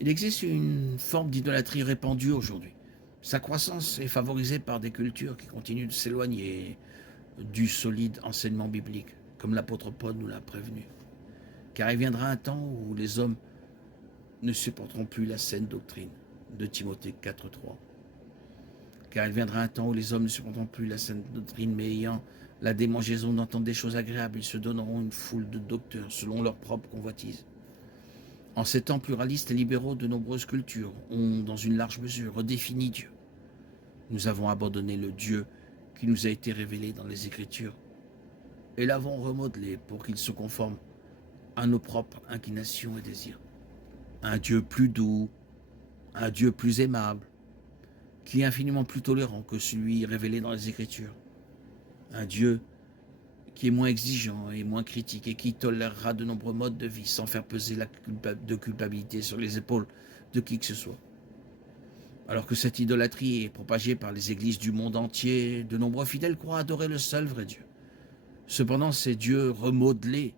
Il existe une forme d'idolâtrie répandue aujourd'hui. Sa croissance est favorisée par des cultures qui continuent de s'éloigner du solide enseignement biblique, comme l'apôtre Paul nous l'a prévenu. Car il viendra un temps où les hommes ne supporteront plus la saine doctrine, de Timothée 4,3. Car il viendra un temps où les hommes ne supporteront plus la saine doctrine, mais ayant la démangeaison d'entendre des choses agréables, ils se donneront une foule de docteurs selon leur propre convoitise. En ces temps pluralistes et libéraux, de nombreuses cultures ont, dans une large mesure, redéfini Dieu. Nous avons abandonné le Dieu qui nous a été révélé dans les Écritures et l'avons remodelé pour qu'il se conforme à nos propres inclinations et désirs. Un Dieu plus doux, un Dieu plus aimable, qui est infiniment plus tolérant que celui révélé dans les Écritures. Un Dieu qui est moins exigeant et moins critique et qui tolérera de nombreux modes de vie sans faire peser la culpabilité sur les épaules de qui que ce soit. Alors que cette idolâtrie est propagée par les églises du monde entier, de nombreux fidèles croient adorer le seul vrai Dieu. Cependant, ces dieux remodelés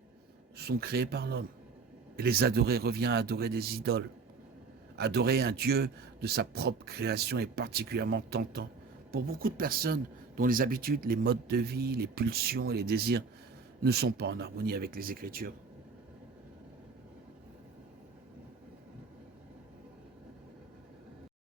sont créés par l'homme. Et les adorer revient à adorer des idoles. Adorer un Dieu de sa propre création est particulièrement tentant pour beaucoup de personnes dont les habitudes, les modes de vie, les pulsions et les désirs ne sont pas en harmonie avec les Écritures.